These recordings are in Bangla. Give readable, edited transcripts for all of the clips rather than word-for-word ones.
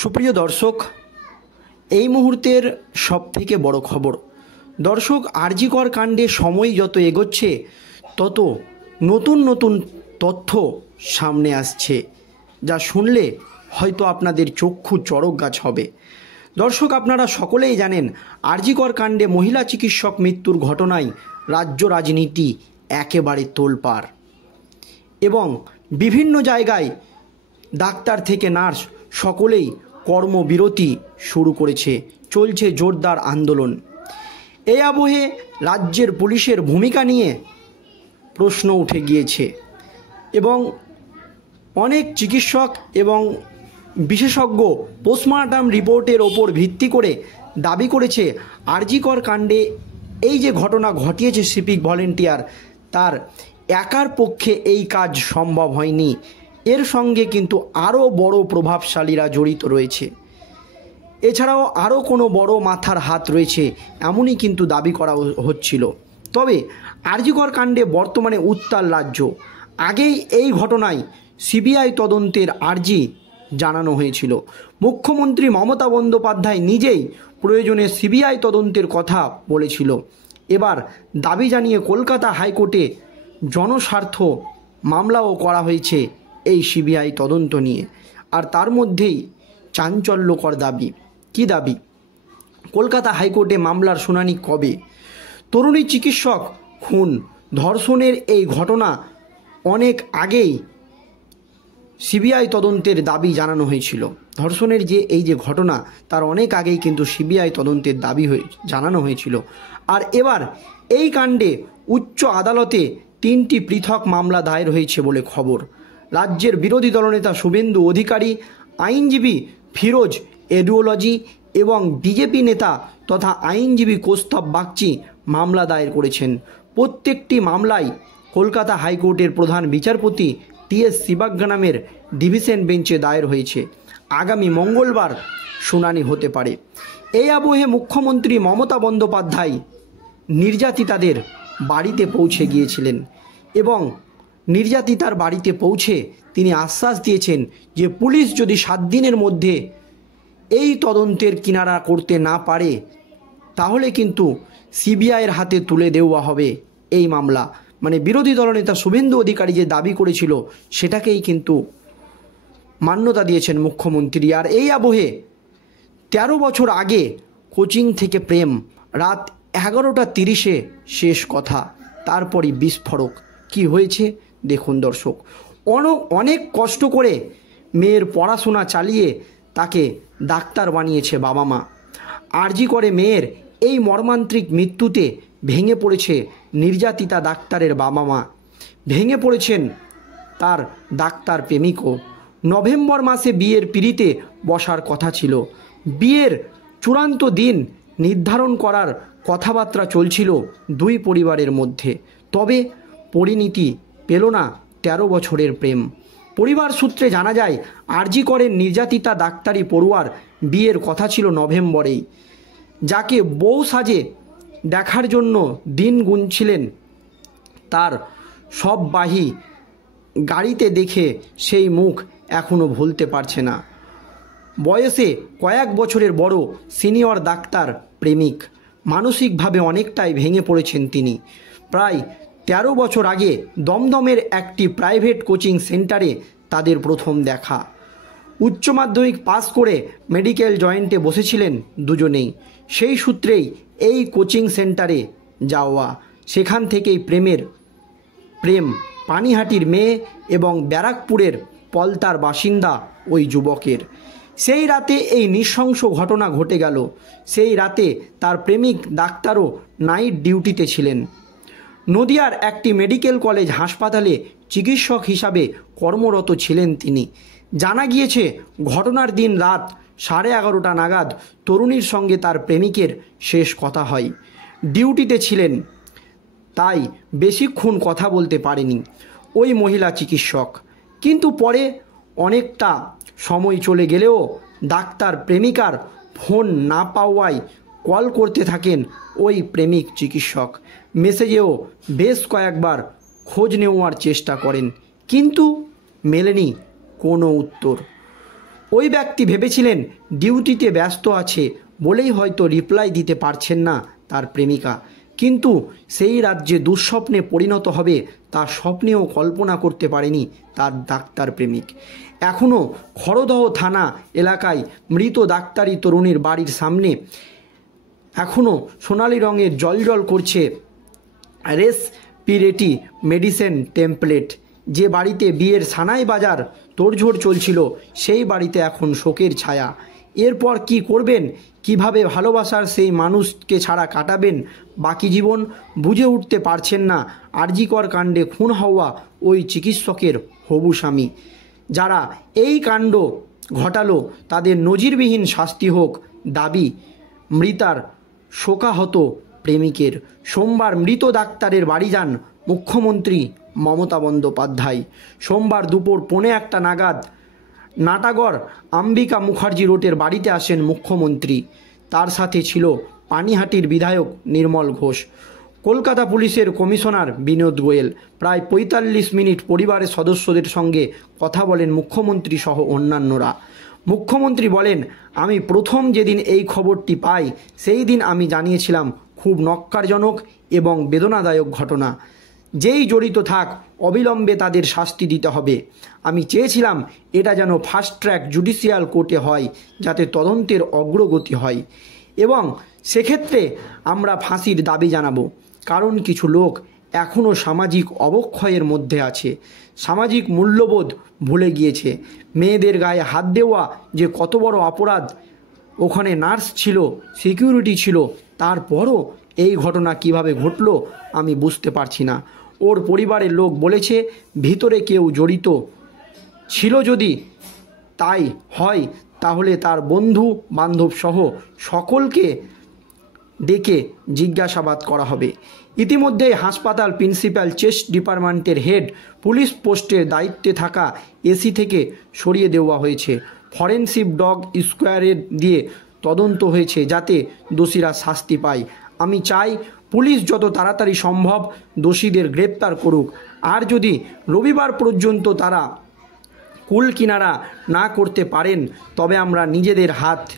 সুপ্রিয় দর্শক, এই মুহূর্তের সবথেকে বড় খবর। দর্শক, আরজি কর কাণ্ডে সময় যত এগোচ্ছে তত নতুন নতুন তথ্য সামনে আসছে, যা শুনলে হয়তো আপনাদের চক্ষু চড়ক গাছ হবে। দর্শক, আপনারা সকলেই জানেন আরজি কর কাণ্ডে মহিলা চিকিৎসক মৃত্যুর ঘটনায় রাজ্য রাজনীতি একেবারে তোলপাড় এবং বিভিন্ন জায়গায় ডাক্তার থেকে নার্স সকলেই কর্মবিরতি শুরু করেছে, চলছে জোরদার আন্দোলন। এই আবহে রাজ্যের পুলিশের ভূমিকা নিয়ে প্রশ্ন উঠে গিয়েছে এবং অনেক চিকিৎসক এবং বিশেষজ্ঞ পোস্টমর্টম রিপোর্টের ওপর ভিত্তি করে দাবি করেছে আরজি কর কাণ্ডে এই যে ঘটনা ঘটিয়েছে সিভিক ভলেন্টিয়ার, তার একার পক্ষে এই কাজ সম্ভব হয়নি। এর সঙ্গে কিন্তু আরও বড় প্রভাবশালীরা জড়িত রয়েছে, এছাড়াও আরও কোনো বড় মাথার হাত রয়েছে, এমনই কিন্তু দাবি করা হচ্ছিল। তবে আরজি কর কাণ্ডে বর্তমানে উত্তাল রাজ্য। আগেই এই ঘটনায় সিবিআই তদন্তের আর্জি জানানো হয়েছিল। মুখ্যমন্ত্রী মমতা বন্দ্যোপাধ্যায় নিজেই প্রয়োজনে সিবিআই তদন্তের কথা বলেছিল। এবার দাবি জানিয়ে কলকাতা হাইকোর্টে জনস্বার্থ মামলাও করা হয়েছে এই সিবিআই তদন্ত নিয়ে। আর তার মধ্যেই চাঞ্চল্যকর দাবি। কি দাবি? কলকাতা হাইকোর্টে মামলার শুনানি কবে? তরুণী চিকিৎসক খুন, ধর্ষণের এই ঘটনা অনেক আগেই সিবিআই তদন্তের দাবি জানানো হয়েছিল। ধর্ষণের এই যে ঘটনা, তার অনেক আগেই কিন্তু সিবিআই তদন্তের দাবি জানানো হয়েছিল। আর এবার এই কাণ্ডে উচ্চ আদালতে 3টি পৃথক মামলা দায়ের হয়েছে বলে খবর। রাজ্যের বিরোধী দলনেতা শুভেন্দু অধিকারী, আইনজীবী ফিরোজ এডুওলজি এবং বিজেপি নেতা তথা আইনজীবী কৌস্তব বাগচি মামলা দায়ের করেছেন। প্রত্যেকটি মামলায় কলকাতা হাইকোর্টের প্রধান বিচারপতি টি.এস. শিবাজ্ঞানামের ডিভিশন বেঞ্চে দায়ের হয়েছে। আগামী মঙ্গলবার শুনানি হতে পারে। এই আবহে মুখ্যমন্ত্রী মমতা বন্দ্যোপাধ্যায় নির্যাতিতাদের বাড়িতে পৌঁছে গিয়েছিলেন এবং নির্যাতিতার বাড়িতে পৌঁছে তিনি আশ্বাস দিয়েছেন যে পুলিশ যদি 7 দিনের মধ্যে এই তদন্তের কিনারা করতে না পারে তাহলে কিন্তু সিবিআইয়ের হাতে তুলে দেওয়া হবে এই মামলা। মানে বিরোধী দলনেতা শুভেন্দু অধিকারী যে দাবি করেছিল সেটাকেই কিন্তু মান্যতা দিয়েছেন মুখ্যমন্ত্রী। আর এই আবহে 13 বছর আগে কোচিং থেকে প্রেম, রাত 11:30 শেষ কথা, তারপরই বিস্ফোরক। কি হয়েছে দেখুন দর্শক। অনেক কষ্ট করে মেয়ের পড়াশোনা চালিয়ে তাকে ডাক্তার বানিয়েছে বাবা মা। আরজি করে মেয়ের এই মর্মান্তিক মৃত্যুতে ভেঙে পড়েছে নির্যাতিতা ডাক্তারের বাবা মা, ভেঙে পড়েছেন তার ডাক্তার প্রেমিকও। নভেম্বর মাসে বিয়ের পিঁড়িতে বসার কথা ছিল। বিয়ের চূড়ান্ত দিন নির্ধারণ করার কথাবার্তা চলছিল দুই পরিবারের মধ্যে। তবে পরিণতি পেল না 13 বছরের প্রেম। পরিবার সূত্রে জানা যায় আরজি করের নির্যাতিতা ডাক্তারি পড়ুয়ার বিয়ের কথা ছিল নভেম্বরেই। যাকে বউ সাজে দেখার জন্য দিন গুনছিলেন, তার সব বাহী গাড়িতে দেখে সেই মুখ এখনও ভুলতে পারছে না। বয়সে কয়েক বছরের বড় সিনিয়র ডাক্তার প্রেমিক। মানসিকভাবে অনেকটাই ভেঙে পড়েছেন তিনি। প্রায় 13 বছর আগে দমদমের একটি প্রাইভেট কোচিং সেন্টারে তাদের প্রথম দেখা। উচ্চ মাধ্যমিক পাস করে মেডিকেল জয়েন্টে বসেছিলেন দুজনেই। সেই সূত্রেই এই কোচিং সেন্টারে যাওয়া। সেখান থেকেই প্রেম পানিহাটির মেয়ে এবং ব্যারাকপুরের পলতার বাসিন্দা ওই যুবকের। সেই রাতে এই নৃশংস ঘটনা ঘটে গেল। সেই রাতে তার প্রেমিক ডাক্তারও নাইট ডিউটিতে ছিলেন। নদিয়ার একটি মেডিকেল কলেজ হাসপাতালে চিকিৎসক হিসাবে কর্মরত ছিলেন তিনি। জানা গিয়েছে ঘটনার দিন রাত 11:30 নাগাদ তরুণীর সঙ্গে তার প্রেমিকের শেষ কথা হয়। ডিউটিতে ছিলেন, তাই বেশিক্ষণ কথা বলতে পারেনি ওই মহিলা চিকিৎসক। কিন্তু পরে অনেকটা সময় চলে গেলেও ডাক্তার প্রেমিকার ফোন না পাওয়ায় কল করতে থাকেন ওই প্রেমিক চিকিৎসক। মেসেজেও বেশ কয়েকবার খোঁজ নেওয়ার চেষ্টা করেন, কিন্তু মেলেনি কোনো উত্তর। ওই ব্যক্তি ভেবেছিলেন ডিউটিতে ব্যস্ত আছে বলেই হয়তো রিপ্লাই দিতে পারছেন না তার প্রেমিকা, কিন্তু সেই রাজ্যে দুঃস্বপ্নে পরিণত হবে তা স্বপ্নেও কল্পনা করতে পারেনি তার ডাক্তার প্রেমিক। এখনও খড়দহ থানা এলাকায় মৃত ডাক্তারি তরুণীর বাড়ির সামনে এখনও সোনালি রঙের জলজল করছে রেসপিরেটরি মেডিসিন টেমপ্লেট। যে বাড়িতে বিয়ের সানাই বাজার তোড়জোড় চলছিল সেই বাড়িতে এখন শোকের ছায়া। এরপর কি করবেন, কিভাবে ভালোবাসার সেই মানুষকে ছাড়া কাটাবেন বাকি জীবন, বুঝে উঠতে পারছেন না আর.জি. কর কাণ্ডে খুন হওয়া ওই চিকিৎসকের হবু স্বামী। যারা এই কাণ্ড ঘটালো তাদের নজিরবিহীন শাস্তি হোক দাবি মৃতার শোকাহত প্রেমিকের। সোমবার মৃত ডাক্তারের বাড়ি যান মুখ্যমন্ত্রী মমতা বন্দ্যোপাধ্যায়। সোমবার দুপুর 1:15 নাগাদ নাটাগড় আম্বিকা মুখার্জি রোডের বাড়িতে আসেন মুখ্যমন্ত্রী। তার সাথে ছিল পানিহাটির বিধায়ক নির্মল ঘোষ, কলকাতা পুলিশের কমিশনার বিনোদ গোয়েল। প্রায় 45 মিনিট পরিবারের সদস্যদের সঙ্গে কথা বলেন মুখ্যমন্ত্রী সহ অন্যান্যরা। মুখ্যমন্ত্রী বলেন, আমি প্রথম যেদিন এই খবরটি পাই সেই দিন আমি জানিয়েছিলাম খুব নক্কারজনক এবং বেদনাদায়ক ঘটনা। যেই জড়িত থাক অবিলম্বে তাদের শাস্তি দিতে হবে। আমি চেয়েছিলাম এটা যেন ফাস্ট ট্র্যাক জুডিশিয়াল কোর্টে হয়, যাতে তদন্তের অগ্রগতি হয়, এবং সেক্ষেত্রে আমরা ফাঁসির দাবি জানাবো। কারণ কিছু লোক এখনও সামাজিক অবক্ষয়ের মধ্যে আছে, সামাজিক মূল্যবোধ ভুলে গিয়েছে। মেয়েদের গায়ে হাত দেওয়া যে কত বড় অপরাধ। ওখানে নার্স ছিল, সিকিউরিটি ছিল, তারপরও এই ঘটনা কিভাবে ঘটলো আমি বুঝতে পারছি না। ওর পরিবারের লোক বলেছে ভিতরে কেউ জড়িত ছিল, যদি তাই হয় তাহলে তার বন্ধু বান্ধব সহ সকলকে ডেকে জিজ্ঞাসাবাদ করা হবে। ইতিমধ্যেই হাসপাতাল প্রিন্সিপাল চেস্ট ডিপার্টমেন্টের হেড পুলিশ পোস্টের দায়িত্বে থাকা এসি থেকে সরিয়ে দেওয়া হয়েছে। ফরেনসিক ডগ স্কোয়ারে দিয়ে তদন্ত হয়েছে যাতে দোষীরা শাস্তি পায়। আমি চাই পুলিশ যত তাড়াতাড়ি সম্ভব দোষীদের গ্রেপ্তার করুক। আর যদি রবিবার পর্যন্ত তারা কুল কিনারা না করতে পারেন তবে আমরা নিজেদের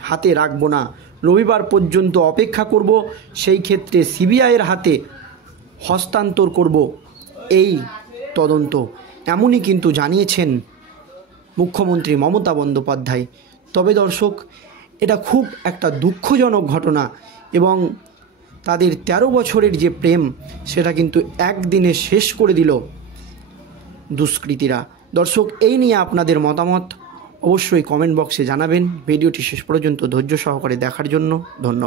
হাতে রাখব না। রবিবার পর্যন্ত অপেক্ষা করব, সেই ক্ষেত্রে সিবিআইয়ের হাতে হস্তান্তর করব এই তদন্ত। এমনই কিন্তু জানিয়েছেন মুখ্যমন্ত্রী মমতা বন্দ্যোপাধ্যায়। তবে দর্শক, এটা খুব একটা দুঃখজনক ঘটনা এবং তাদের 13 বছরের যে প্রেম সেটা কিন্তু একদিনে শেষ করে দিল দুষ্কৃতীরা। দর্শক, এই নিয়ে আপনাদের মতামত অবশ্যই কমেন্ট বক্সে জানাবেন। ভিডিওটি শেষ পর্যন্ত ধৈর্য সহকারে দেখার জন্য ধন্যবাদ।